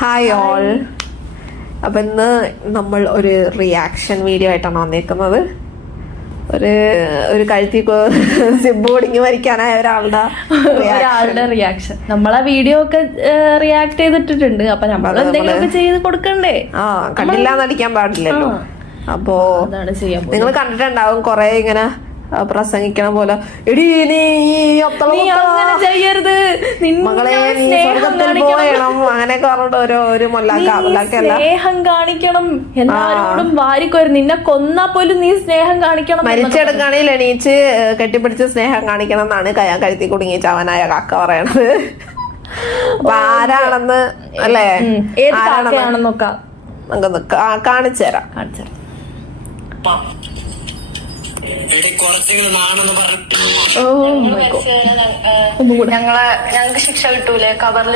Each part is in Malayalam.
ഹായ് ഓൾ അപ്പം ഇന്ന് നമ്മൾ ഒരു റിയാക്ഷൻ വീഡിയോ ആയിട്ടാണ് വന്നേക്കുന്നത് ഒരു ഒരു കഴുത്തി സിബ് വരയ്ക്കാനായ മരിക്കാനായ ഒരാളുടെ ഒരാളുടെ റിയാക്ഷൻ നമ്മളെ വീഡിയോ ഒക്കെ റിയാക്ട് ചെയ്തിട്ടിട്ടുണ്ട്. അപ്പൊ നമ്മൾ എന്തെങ്കിലും എന്തെങ്കിലുമൊക്കെ ചെയ്ത് കൊടുക്കണ്ടേ? ആ കണ്ടില്ലാന്ന് അടിക്കാൻ പാടില്ലല്ലോ അപ്പോ. നിങ്ങൾ കണ്ടിട്ടുണ്ടാവും കൊറേ ഇങ്ങനെ പ്രസംഗിക്കണ പോലെ. എടി നീ ഈ ഒത്തള നീ അങ്ങനെ ചെയ്യരുത്. നിന്നെ മകളെ നീ സ്വർഗത്തിൽ. പോയണം. അങ്ങനെയൊക്കെ പറഞ്ഞിട്ട് ഓരോ ഒരു സ്നേഹം കാണിക്കണം. എല്ലാരോടും വാരിക്കോരും. നിന്നെ കൊന്നാ പോലും നീ സ്നേഹം കാണിക്കണം മരിച്ചെടുക്കുകയാണെങ്കിൽ എണീച്ച് കെട്ടിപ്പിടിച്ച് സ്നേഹം കാണിക്കണം എന്നാണ് കയ്യാൻ കഴുത്തി കുടുങ്ങി ചവനായ കാക്ക പറയണത്. അപ്പൊ ആരാണെന്ന് അല്ലേ? ഏത് ആരാണെന്ന് നോക്കാം. നമുക്ക് കാണിച്ചു തരാം. കാണിച്ചു എടി ഞങ്ങളെ ഞങ്ങൾക്ക് ശിക്ഷ കിട്ടൂലേ? കവറിൽ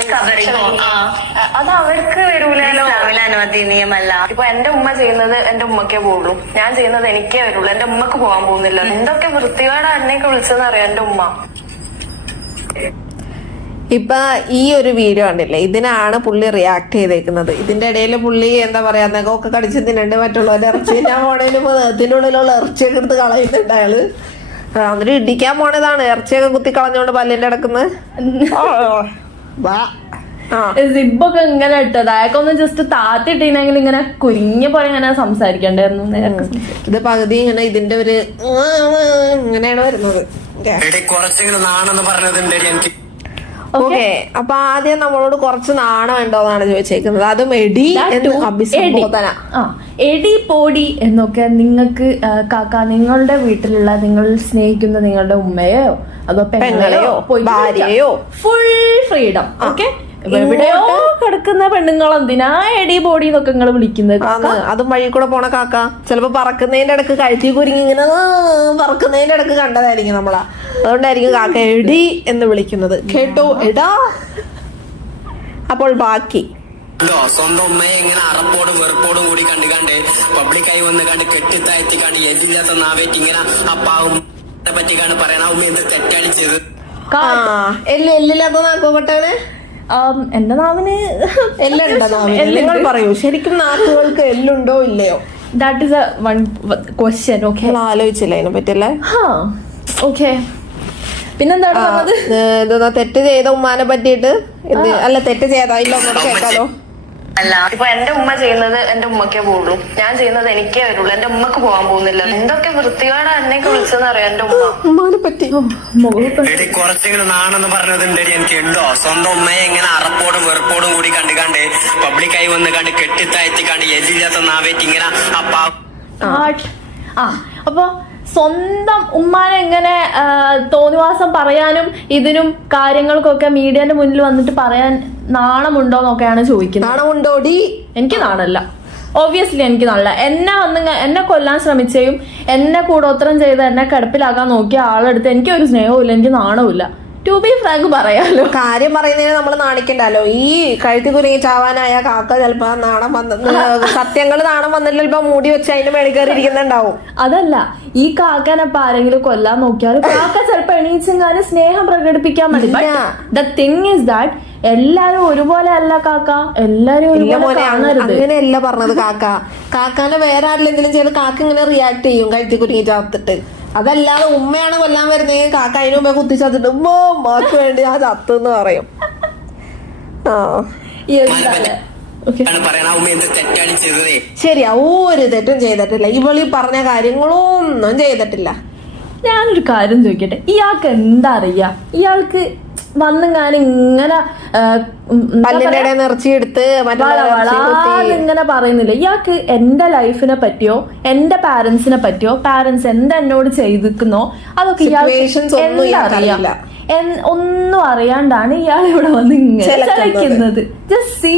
അത് അവർക്ക് വരൂലല്ലോ അനുമതി നിയമല്ല. ഇപ്പൊ എന്റെ ഉമ്മ ചെയ്യുന്നത് എന്റെ ഉമ്മക്കേ പോകുള്ളൂ ഞാൻ ചെയ്യുന്നത് എനിക്കേ വരുള്ളൂ. എന്റെ ഉമ്മക്ക് പോകാൻ പോകുന്നില്ല. എന്തൊക്കെ വൃത്തികേടാ എന്നെയൊക്കെ വിളിച്ചതെന്ന് അറിയാം എന്റെ ഉമ്മ? ഇപ്പൊ ഈ ഒരു വീഡിയോ ഉണ്ടല്ലേ ഇതിനാണ് പുള്ളി റിയാക്ട് ചെയ്തേക്കുന്നത്. ഇതിന്റെ ഇടയിൽ പുള്ളി എന്താ പറയാ നഖമൊക്കെ കടിച്ച് തിന്നണ്ട് മറ്റുള്ളവരെ ഇറച്ചി ഞാൻ പോണേലും അതിന്റെ ഉള്ളിലുള്ള ഇറച്ചിയൊക്കെ എടുത്ത് കളയുന്നുണ്ട് അയാൾ. എന്നിട്ട് ഇടിക്കാൻ പോണതാണ്. ഇറച്ചിയൊക്കെ കുത്തി കളഞ്ഞോണ്ട് പല്ലിന്റെ ഇടക്കുന്ന് സിബൊക്കെ ഇങ്ങനെ ഇട്ടത്. അയാൾക്കൊന്ന് ജസ്റ്റ് താത്തിട്ടില്ലെങ്കിൽ ഇങ്ങനെ കുരിഞ്ഞ പോലെ ഇങ്ങനെ സംസാരിക്കണ്ടായിരുന്നു. ഇത് പകുതി ഇങ്ങനെ ഇതിന്റെ ഒരു ഇങ്ങനെയാണ് വരുന്നത്. കുറച്ചെങ്കിലും നാണെന്ന് പറഞ്ഞത് എനിക്ക് ഓക്കെ അപ്പൊ ആദ്യം നമ്മളോട് കുറച്ച് നാണം ഉണ്ടോന്നാണ് ചോദിച്ചേക്കുന്നത്. അതും എടി അഭിസംബോധന. എടി. പോടി എന്നൊക്കെ നിങ്ങൾക്ക് കാക്ക നിങ്ങളുടെ വീട്ടിലുള്ള നിങ്ങൾ സ്നേഹിക്കുന്ന നിങ്ങളുടെ ഉമ്മയോ അതോ പെങ്ങളെയോ, ഭാര്യയോ. ഫുൾ ഫ്രീഡം ഓക്കെ എവിടെയോ കിടക്കുന്ന പെണ്ണുങ്ങൾ എന്തിനാ എടി ബോഡി എന്നൊക്കെ നിങ്ങൾ വിളിക്കുന്നത് അതും വഴി കൂടെ പോണ കാക്ക. ചിലപ്പോ പറക്കുന്നതിന്റെ ഇടയ്ക്ക് കഴുത്തി കുരുങ്ങി ഇങ്ങനെ പറക്കുന്നതിന്റെ ഇടയ്ക്ക് കണ്ടതായിരിക്കും നമ്മളാ. അതുകൊണ്ടായിരിക്കും കാക്ക എടി എന്ന് വിളിക്കുന്നത്. കേട്ടോ എടാ. അപ്പോൾ ബാക്കി. സ്വന്തം ഉമ്മയെ ഇങ്ങനെ അറപ്പോടും വെറുപ്പോടും കൂടി കണ്ടു കണ്ട് പബ്ലിക്കായി വന്ന് കണ്ട് കെട്ടിത്താഴ്ത്തി കണ്ട് എതില്ലാത്ത നാവേറ്റ് ഇങ്ങനെ അപ്പാവും പറ്റി കണ്ട് പറയണ ഉമ്മ എന്ത് തെറ്റാണ് ചെയ്തത്? ആ എല്ല് എല്ലില്ലാത്ത നാക്കോപ്പെട്ടവന് ആം, എന്റെ നാവിന് എല്ലുണ്ടോ പറയൂ ശരിക്കും നാക്കുകൾക്ക് എല്ലുണ്ടോ ഇല്ലയോ? That is a one question okay ആലോചിച്ചില്ല അതിനെ പറ്റിയല്ലേ ഓക്കെ പിന്നെന്താണ് പറഞ്ഞത്? എന്താ തെറ്റ് ചെയ്ത ഉമ്മാനെ പറ്റിയിട്ട്? അല്ല തെറ്റ് ചെയ്താ? ഇല്ല കേട്ടാലോ അല്ല ഇപ്പൊ എന്റെ ഉമ്മ ചെയ്യുന്നത് എന്റെ ഉമ്മക്കേ പോകുള്ളൂ ഞാൻ ചെയ്യുന്നത് എനിക്കേ വരുള്ളൂ. എന്റെ ഉമ്മക്ക് പോകാൻ പോകുന്നില്ല. എന്തൊക്കെ വൃത്തികേടാ എന്നെ വിളിച്ചതെന്ന് അറിയാം എന്റെ ഉമ്മ? ഉമ്മാനെ പറ്റി. കുറച്ചെങ്കിലും നാണെന്ന് പറഞ്ഞതുണ്ട് എനിക്ക് ഉണ്ടോ സ്വന്തം ഉമ്മയെ ഇങ്ങനെ അറപ്പോടും വെറുപ്പോടും കൂടി കണ്ട് കണ്ട് പബ്ലിക്കായി വന്ന് കണ്ട് കെട്ടിത്താഴ്ത്തി കണ്ട് എതില്ലാത്ത നാവേറ്റ് ഇങ്ങനെ അപ്പാ. ആ അപ്പൊ സ്വന്തം ഉമ്മാനെ എങ്ങനെ തോന്നിവാസം പറയാനും ഇതിനും കാര്യങ്ങൾക്കൊക്കെ മീഡിയന്റെ മുന്നിൽ വന്നിട്ട് പറയാൻ നാണമുണ്ടോ എന്നൊക്കെയാണ് ചോദിക്കുന്നത്. നാണമുണ്ടോ ഡി എനിക്ക് നാണല്ല. ഓബിയസ്ലി എനിക്ക് നല്ല എന്നെ വന്ന് എന്നെ കൊല്ലാൻ ശ്രമിച്ചേയും എന്നെ കൂടോത്രം ചെയ്ത് എന്നെ കിടപ്പിലാക്കാൻ നോക്കിയ ആളെടുത്ത് എനിക്ക് ഒരു സ്നേഹവും ഇല്ല എനിക്ക് നാണവുമില്ല. ടു ബി ഫ്രാങ്ക് പറയാലോ. കാര്യം പറയുന്നതിന് നമ്മൾ നാണിക്കണ്ടല്ലോ. ഈ കഴുത്തി കുരുങ്ങി ചാവാനായ കാക്ക ചിലപ്പോ നാണം വന്ന സത്യങ്ങൾ നാണം വന്നിട്ട് ചിലപ്പോ മൂടി വെച്ച് അതിന്റെ മേളിൽ കയറി ഇരിക്കുന്നുണ്ടാവും. അതല്ല ഈ കാക്കനെ ഇപ്പൊ ആരെങ്കിലും കൊല്ലാൻ നോക്കിയാൽ കാക്ക ചിലപ്പോ എണീച്ചെങ്ങാനും സ്നേഹം പ്രകടിപ്പിക്കാൻ മതി. ദ തിങ് ഇസ് ദാറ്റ് എല്ലാരും ഒരുപോലെ അല്ല കാക്ക. എല്ലാരും അങ്ങനെയല്ല പറഞ്ഞത് കാക്ക. കാക്കാനെ വേറെ ആരിലെങ്കിലും ചെയ്ത് കാക്ക ഇങ്ങനെ റിയാക്ട് ചെയ്യും കഴുത്തി കുരുങ്ങി ചാത്തിട്ട്. അതല്ലാതെ ഉമ്മയാണ് കൊല്ലാൻ വരുന്നത്. കാക്ക അതിന് മുമ്പേ കുത്തി ചത്തിട്ട് ഉമ്മോ ഉമ്മാക്ക് വേണ്ടി ആ ചത്ത് എന്ന് പറയും. ആ. ശരിയാ ഒരു തെറ്റും ചെയ്തിട്ടില്ല. ഇവളീ പറഞ്ഞ കാര്യങ്ങളൊന്നും ചെയ്തിട്ടില്ല. ഞാനൊരു കാര്യം ചോദിക്കട്ടെ. ഇയാൾക്ക് എന്താ അറിയാ? ഇയാൾക്ക് വന്ന് ഞാൻ ഇങ്ങനെ വളാന്ന് ഇങ്ങനെ പറയുന്നില്ല. ഇയാൾക്ക് എന്റെ ലൈഫിനെ പറ്റിയോ എന്റെ പാരന്റ്സിനെ പറ്റിയോ പാരന്റ്സ് എന്തെന്നോട് ചെയ്തിരിക്കുന്നോ അതൊക്കെ ഇയാൾക്ക് ഒന്നും അറിയാണ്ടാണ് ഇയാൾ ഇവിടെ വന്ന് ഇങ്ങനെ ചിലക്കുന്നത്. ജസ്റ്റ് സീ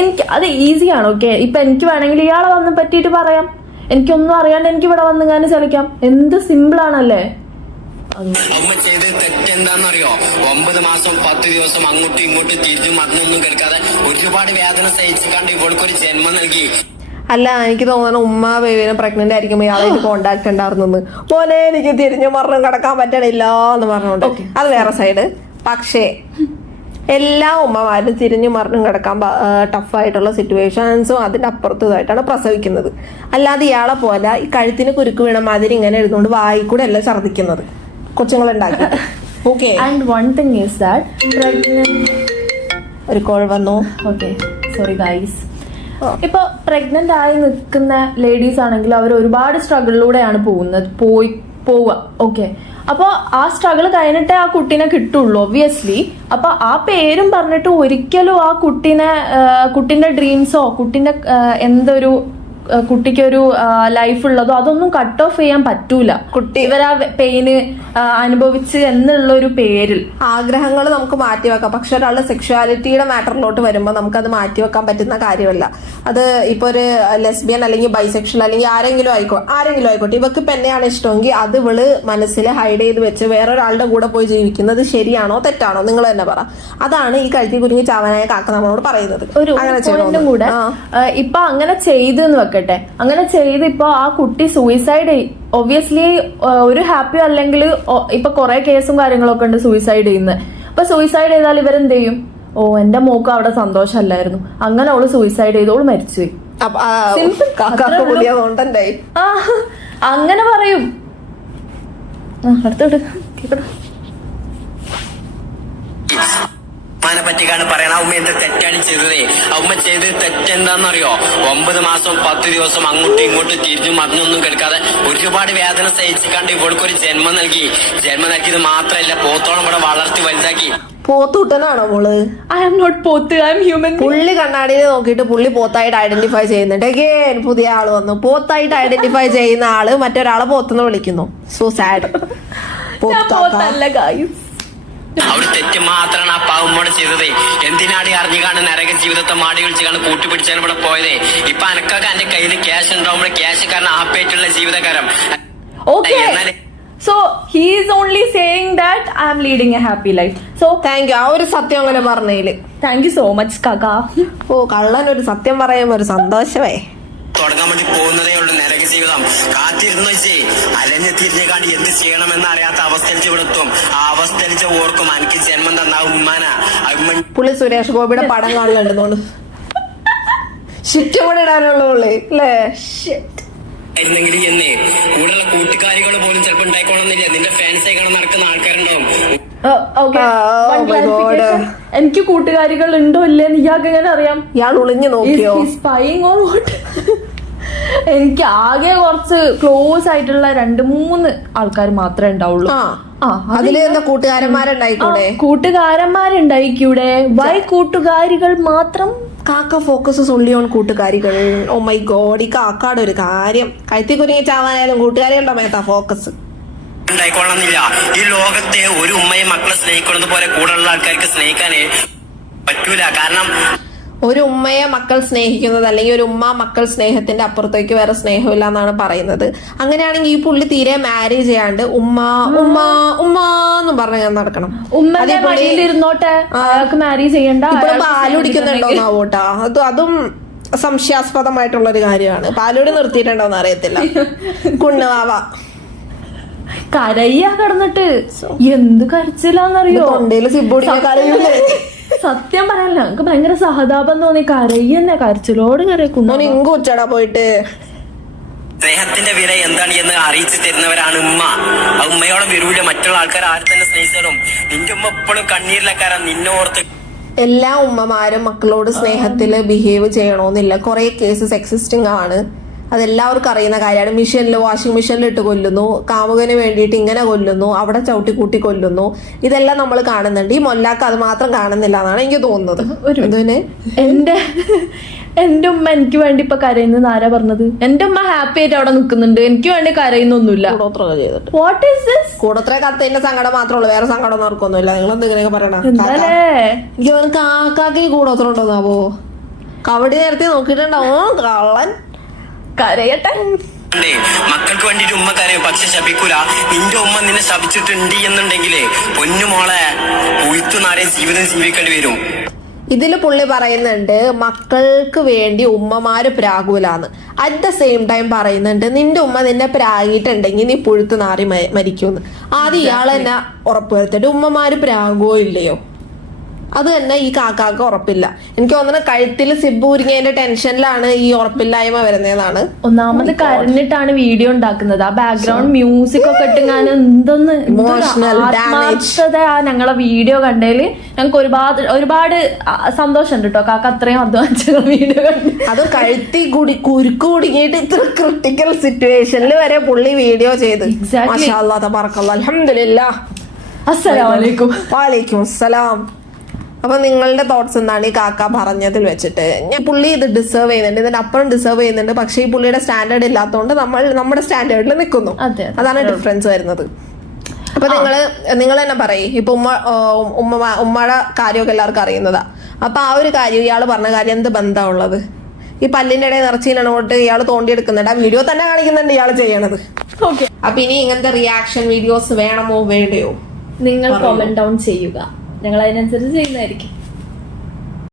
എനിക്ക് അത് ഈസിയാണ് ഓക്കെ ഇപ്പൊ എനിക്ക് വേണമെങ്കിൽ ഇയാളെ വന്ന് പറ്റിയിട്ട് പറയാം. എനിക്കൊന്നും അറിയാണ്ട് എനിക്ക് ഇവിടെ വന്ന് ഇങ്ങനെ ചലിക്കാം. എന്ത് സിമ്പിൾ ആണല്ലേ? ഉമ്മ ചെയ്ത് തെറ്റെന്താണെന്നറിയോ ഒമ്പത് മാസം പത്ത് ദിവസം അങ്ങോട്ടും ഇങ്ങോട്ടും തിരിഞ്ഞു മറന്നൊന്നും കേൾക്കാതെ ഒരുപാട് വേദന സഹിച്ചിക്കാണ്ട് കണ്ട് ഇവൾക്കൊരു ജന്മം നൽകി. അല്ല എനിക്ക് തോന്നുന്നു ഉമ്മ ബേബിനെ പ്രഗ്നന്റ് ആയിരിക്കുമ്പോ ഇയാളായിട്ട് കോണ്ടാക്ട് ഉണ്ടായിരുന്നു മോനെ എനിക്ക് തിരിഞ്ഞു മരണം കടക്കാൻ പറ്റണില്ല എന്ന് പറഞ്ഞോണ്ട് അത് വേറെ സൈഡ് പക്ഷേ എല്ലാ ഉമ്മമാരും തിരിഞ്ഞു മറിഞ്ഞും കിടക്കാൻ ടഫായിട്ടുള്ള സിറ്റുവേഷൻസും അതിന്റെ അപ്പുറത്തതായിട്ടാണ് പ്രസവിക്കുന്നത്. അല്ലാതെ ഇയാളെ പോലെ ഈ കഴുത്തിന് കുരുക്ക് വീണ മാതിരി ഇങ്ങനെ എഴുതുകൊണ്ട് വായിക്കൂടെ കൂടെ അല്ല ഛർദ്ദിക്കുന്നത്. കൊച്ചുങ്ങളുണ്ടാക്കി. Okay and one thing is that ഒരു കോൾ വന്നു. ഓക്കെ സോറി ഗൈസ് ഇപ്പൊ പ്രഗ്നന്റ് ആയി നിൽക്കുന്ന ലേഡീസ് ആണെങ്കിൽ അവർ ഒരുപാട് സ്ട്രഗിളിലൂടെയാണ് പോകുന്നത്. പോയി പോവുക. ഓക്കെ അപ്പോൾ ആ സ്ട്രഗിൾ കഴിഞ്ഞിട്ടേ ആ കുട്ടീനെ കിട്ടുള്ളൂ ഒബ്വിയസ്ലി അപ്പൊ ആ പേരും പറഞ്ഞിട്ട് ഒരിക്കലും ആ കുട്ടീനെ ആ, കുട്ടീന്റെ ഡ്രീംസോ കുട്ടീന്റെ എന്തൊരു കുട്ടിക്കൊരു ലൈഫ് ഉള്ളതോ അതൊന്നും കട്ട് ഓഫ് ചെയ്യാൻ പറ്റൂല. കുട്ടി- ഇവരാ പെയിന് അനുഭവിച്ച് എന്നുള്ള ഒരു പേരിൽ. ആഗ്രഹങ്ങൾ നമുക്ക് മാറ്റിവെക്കാം. പക്ഷെ ഒരാളുടെ സെക്ഷുവാലിറ്റിയുടെ മാറ്ററിലോട്ട് വരുമ്പോൾ നമുക്ക് നമുക്കത് മാറ്റിവെക്കാൻ പറ്റുന്ന കാര്യമല്ല. അത് ഇപ്പൊ ഒരു ലെസ്ബിയൻ അല്ലെങ്കിൽ ബൈസെക്ഷൽ അല്ലെങ്കിൽ ആരെങ്കിലും ആയിക്കോ ആരെങ്കിലും ആയിക്കോട്ടെ. ഇവക്ക് ഇപ്പൊ എന്നെയാണ് ഇഷ്ടമെങ്കിൽ അത് ഇവൾ മനസ്സിൽ ഹൈഡ് ചെയ്ത് വെച്ച് വേറൊരാളുടെ കൂടെ പോയി ജീവിക്കുന്നത് ശരിയാണോ തെറ്റാണോ? നിങ്ങൾ തന്നെ പറ. അതാണ് ഈ കഴുത്തി കുരുങ്ങി ചാവനായ കാക്ക നമ്മളോട് പറയുന്നത്. ഒരു അങ്ങനെ കൂടെ ഇപ്പൊ അങ്ങനെ ചെയ്തു എന്ന് വെക്കട്ടെ അങ്ങനെ ചെയ്ത് ഇപ്പൊ ആ കുട്ടി സൂയിസൈഡ് ഒബ്വിയസ്ലി ഒരു ഹാപ്പി അല്ലെങ്കിൽ ഇപ്പൊ കുറെ കേസും കാര്യങ്ങളൊക്കെ ഉണ്ട് സൂയിസൈഡ് ചെയ്യുന്നത് അപ്പൊ സൂയിസൈഡ് ചെയ്താൽ ഇവരെന്ത് ചെയ്യും ഓ എന്റെ മോക്ക് അവിടെ സന്തോഷമല്ലായിരുന്നു. അങ്ങനെ അവൾ സൂയിസൈഡ് ചെയ്ത് മരിച്ചു മരിച്ചുപോയി. അങ്ങനെ പറയും. അടുത്തോട്ട്. കേക്കട്ടെ ഉമ്മാനെ പറ്റിക്കാണ് പറയണ ഉമ്മ എന്ത് തെറ്റാണ് ചെയ്തത്? ആ ഉമ്മ ചെയ്ത് തെറ്റെന്താണെന്നറിയോ ഒമ്പത് മാസം പത്ത് ദിവസം അങ്ങോട്ടും ഇങ്ങോട്ടും തിരിഞ്ഞു മറിഞ്ഞൊന്നും കിടക്കാതെ ഒരുപാട് വേദന സഹിച്ചിക്കാണ്ട് കണ്ട് ഇവൾക്കൊരു ജന്മം നൽകി. ജന്മം നൽകിയത് മാത്രമല്ല പോത്തോളം ഇവിടെ വളർത്തി വലുതാക്കി. പോത്തൂട്ടനാണോ മോൾ? ഐ ആം നോട്ട് പോത്ത് ഐ എം ഹ്യൂമൻ പുള്ളി കണ്ണാടിയിൽ നോക്കിയിട്ട് പുള്ളി പോത്തായിട്ട് ഐഡന്റിഫൈ ചെയ്യുന്നുണ്ട്. അഗേൻ പുതിയ ആൾ വന്നു. പോത്തായിട്ട് ഐഡന്റിഫൈ ചെയ്യുന്ന ആൾ മറ്റൊരാളെ പോത്തെന്ന് വിളിക്കുന്നു. സോ സാഡ് പോത്തല്ല ഗായ്സ് അവിടെ തെറ്റ് മാത്രമാണ് ആ പാവുമ്മോട് ചെയ്തത്. എന്തിനാണ് ഈ അറിഞ്ഞു കാണുന്ന നരക ജീവിതത്തെ മാടി വിളിച്ച് കാണുന്ന കൂട്ടിപ്പിടിച്ചാണ് ഇവിടെ പോയത്? ഇപ്പൊ അനക്കൊക്കെ എന്റെ കയ്യിൽ ക്യാഷ് ഉണ്ടാവുമ്പോൾ ക്യാഷ് കാരണം ആപ്പേറ്റുള്ള ജീവിതകാരം. So he's only saying that I am leading a happy life so happy life. So thank you ആ ഒരു സത്യം അങ്ങനെ പറഞ്ഞതിൽ thank you so much Kaka. ഓ കള്ളൻ ഒരു സത്യം പറയുമ്പോ ഒരു സന്തോഷമേ തുടങ്ങാൻ വേണ്ടി പോകുന്നതേ ഉള്ളൂ നരക ജീവിതം. കാത്തിരുന്നു വെച്ചേ അലഞ്ഞു തിരിഞ്ഞേക്കാണ്ട് എന്ത് ചെയ്യണമെന്ന് അറിയാത്ത അവസ്ഥയിൽ ഇവിടെത്തും ആ അവസ്ഥയിൽ ഓർക്കും എനിക്ക് ജന്മം തന്ന ആ ഉമ്മാന. പുള്ളി സുരേഷ് ഗോപിയുടെ പടം കാണലുണ്ടെന്നോണ്ട് ഷിറ്റ് കൂടെ ഇടാനുള്ളൂ പുള്ളി ഷിറ്റ് ആയിരുന്നെങ്കിൽ എന്നേ കൂടെയുള്ള കൂട്ടുകാരികൾ പോലും ഉണ്ടായിക്കോണമെന്നില്ല നിന്റെ ഫാൻസ് നടക്കുന്ന ആൾക്കാരുണ്ടാവും. Oh. എനിക്ക് കൂട്ടുകാരികൾ ഉണ്ടോ ഇല്ലെന്ന് ഇയാൾക്ക് എങ്ങനെ അറിയാം? ഇയാൾ ഒളിഞ്ഞു നോക്കിയോ? സ്പൈങ് ഓൺ വാട്ട് എനിക്ക് ആകെ കുറച്ച് ക്ലോസ് ആയിട്ടുള്ള രണ്ട് മൂന്ന് ആൾക്കാർ മാത്രമേ ഉണ്ടാവുള്ളൂ. ആ. കൂട്ടുകാരന്മാരുണ്ടായിക്കൂടെ? കൂട്ടുകാരന്മാരുണ്ടായിക്കൂടെ? വൈ കൂട്ടുകാരികൾ മാത്രം? കാക്ക ഫോക്കസ് ഉള്ളി ഓൺ കൂട്ടുകാരികൾ. ഓ മൈ ഗോഡ് ഈ കാക്കാട് ഒരു കാര്യം. കഴുത്തി കുരുങ്ങി ചാവാനായാലും കൂട്ടുകാരികളുടെ മേത്താ ഫോക്കസ് ഉണ്ടായിക്കൊള്ളണമെന്നില്ല. ഈ ലോകത്തെ ഒരു ഉമ്മയെ മക്കളെ സ്നേഹിക്കുന്നത് പോലെ കൂടെയുള്ള ആൾക്കാർക്ക് സ്നേഹിക്കാനേ പറ്റൂല. കാരണം ഒരു ഉമ്മയെ മക്കൾ സ്നേഹിക്കുന്നത് അല്ലെങ്കിൽ ഒരു ഉമ്മ മക്കൾ സ്നേഹത്തിന്റെ അപ്പുറത്തേക്ക് വേറെ സ്നേഹമില്ല എന്നാണ് പറയുന്നത്. അങ്ങനെയാണെങ്കിൽ ഈ പുള്ളി തീരെ മാരേജ് ചെയ്യാണ്ട് ഉമ്മ ഉമ്മ ഉമ്മ എന്ന് പറഞ്ഞ് ഞാൻ നടക്കണം. അയാൾക്ക് ചെയ്യണ്ട അത് അതും സംശയാസ്പദമായിട്ടുള്ള ഒരു കാര്യമാണ്. പാലുടി നിർത്തിയിട്ടുണ്ടോന്ന് അറിയത്തില്ല. കുണ്ണുവാവ. കരയ്യ കടന്നിട്ട്. എന്ത് കരച്ചിലാന്നറിയോ? തൊണ്ടയിൽ സിബുടിക്കാൻ കരയൂലേ സത്യം പറയാനില്ല എനിക്ക് ഭയങ്കര സഹതാപം തോന്നി. കരയ്യന്നെ കരച്ചിലോട് കരയ്ക്കുന്നു ഇങ്കു ഉച്ചടാ പോയിട്ട്. സ്നേഹത്തിന്റെ വില എന്താണ് എന്ന് അറിയിച്ചു തരുന്നവരാണ് ഉമ്മ. ആ ഉമ്മയോളം വരൂല മറ്റുള്ള ആൾക്കാർ ആരും തന്നെ സ്നേഹിച്ചാലും നിന്റെ ഉമ്മ എപ്പോഴും കണ്ണീരിലക്കാരാ നിന്നോർത്ത് എല്ലാ ഉമ്മമാരും മക്കളോട് സ്നേഹത്തിൽ ബിഹേവ് ചെയ്യണമെന്നില്ല കുറെ കേസസ് എക്സിസ്റ്റിംഗ് ആണ്. അതെല്ലാവർക്കും അറിയുന്ന കാര്യമാണ്. മെഷീനിൽ വാഷിംഗ് മെഷീനിൽ ഇട്ട് കൊല്ലുന്നു. കാമുകന് വേണ്ടിയിട്ട് ഇങ്ങനെ കൊല്ലുന്നു. അവിടെ ചവിട്ടി കൂട്ടി കൊല്ലുന്നു. ഇതെല്ലാം നമ്മൾ കാണുന്നുണ്ട്. ഈ മൊല്ലാക്ക അത് മാത്രം കാണുന്നില്ല എന്നാണ് എനിക്ക് തോന്നുന്നത്. എന്റെ എന്റെ ഉമ്മ എനിക്ക് വേണ്ടി ഇപ്പൊ കരയുന്ന ആരാ പറഞ്ഞത്? എന്റെ ഉമ്മ ഹാപ്പി ആയിട്ട് അവിടെ നിൽക്കുന്നുണ്ട്. എനിക്ക് വേണ്ടി കരയുന്നൊന്നുമില്ല. വാട്ട് ഈസ് ദിസ് കൂടോത്ര കത്തതിന്റെ സങ്കടം മാത്രമേ ഉള്ളൂ. വേറെ സങ്കടം ഒന്നും ആർക്കൊന്നുമില്ല നിങ്ങൾ എന്തെങ്കിലുമൊക്കെ പറയണം? എനിക്ക് കാക്കാക്ക് കൂടോത്രം ഉണ്ടോന്നാവോ? കവടി നേരത്തെ നോക്കിയിട്ടുണ്ടാവോ. കള്ളൻ. കരയട്ടെ. മക്കൾക്ക് വേണ്ടിട്ട് ഉമ്മ കരയും. പക്ഷെ ശപിക്കൂല. നിന്റെ ഉമ്മ നിന്നെ ശപിച്ചിട്ടുണ്ട് എന്നുണ്ടെങ്കിലേ പൊന്നുമോളെ ഉയർത്തു നാരെ ജീവിതം ജീവിക്കേണ്ടി വരും. ഇതിൽ പുള്ളി പറയുന്നുണ്ട് മക്കൾക്ക് വേണ്ടി ഉമ്മമാര് പ്രാകൂലാന്ന്. അറ്റ് ദ സെയിം ടൈം പറയുന്നുണ്ട് നിന്റെ ഉമ്മ നിന്നെ പ്രാഗിയിട്ടുണ്ടെങ്കിൽ നീ പുഴുത്ത് നാറി മരിക്കൂന്ന്. മരിക്കുമെന്ന് ആദ്യം ഇയാൾ തന്നെ ഉറപ്പുവരുത്തിട്ട് ഉമ്മമാര് പ്രാകുവോ ഇല്ലയോ? അത് തന്നെ ഈ കാക്കാക്ക് ഉറപ്പില്ല. എനിക്ക് തോന്നുന്നത് കഴുത്തിൽ സിബ് ഉരുങ്ങിയതിന്റെ ടെൻഷനിലാണ് ഈ ഉറപ്പില്ലായ്മ വരുന്നതെന്നാണ്. ഒന്നാമത് കരഞ്ഞിട്ടാണ് വീഡിയോ ഉണ്ടാക്കുന്നത്. ആ ബാക്ക്ഗ്രൗണ്ട് മ്യൂസിക് ഒക്കെ ഇട്ടുങ്ങാൻ എന്തൊന്ന് ആത്മാർത്ഥത ഞങ്ങളെ വീഡിയോ കണ്ടതിൽ ഞങ്ങൾക്ക് ഒരുപാട് ഒരുപാട് സന്തോഷമുണ്ട് കേട്ടോ കാക്ക അത്രയും അധ്വാനിച്ച വീഡിയോ കണ്ട്. അത് കഴുത്തി കുടി കുരുക്ക് കുടുങ്ങിയിട്ട് ഇത്ര ക്രിട്ടിക്കൽ സിറ്റുവേഷനിൽ വരെ പുള്ളി വീഡിയോ ചെയ്ത്. അൽഹംദുലില്ലാ. അസ്സലാമലൈക്കും വാലൈക്കും അസ്സലാം. അപ്പൊ നിങ്ങളുടെ തോട്ട്സ് എന്താണ് ഈ കാക്ക പറഞ്ഞതിൽ വെച്ചിട്ട്? ഞാൻ പുള്ളി ഇത് ഡിസേർവ് ചെയ്യുന്നുണ്ട്. ഇതിന്റെ അപ്പുറം ഡിസേർവ് ചെയ്യുന്നുണ്ട്. പക്ഷേ ഈ പുള്ളിയുടെ സ്റ്റാൻഡേർഡ് ഇല്ലാത്തതുകൊണ്ട് നമ്മൾ നമ്മുടെ സ്റ്റാൻഡേർഡിൽ നിൽക്കുന്നു അതെ, അതെ. അതാണ് ഡിഫറൻസ് വരുന്നത്. അപ്പൊ നിങ്ങൾ നിങ്ങൾ തന്നെ പറയും. ഇപ്പൊ ഉമ്മ ഉമ്മ ഉമ്മയുടെ കാര്യമൊക്കെ എല്ലാവർക്കും അറിയുന്നതാ. അപ്പൊ ആ ഒരു കാര്യം ഇയാൾ പറഞ്ഞ കാര്യം എന്ത് ബന്ധമുള്ളത് ഈ പല്ലിന്റെ ഇടയിൽ നിറച്ചിനോട്ട് ഇയാൾ തോണ്ടിയെടുക്കുന്നുണ്ട്. ആ വീഡിയോ തന്നെ കാണിക്കുന്നുണ്ട് ഇയാൾ ചെയ്യണത്. ഓക്കെ. അപ്പൊ ഇനി ഇങ്ങനത്തെ റിയാക്ഷൻ വീഡിയോസ് വേണമോ വേണ്ടയോ? നിങ്ങൾ കോമന്റ് ഡൗൺ ചെയ്യുക. ഞങ്ങൾ അതിനനുസരിച്ച് ചെയ്യുന്നതായിരിക്കും.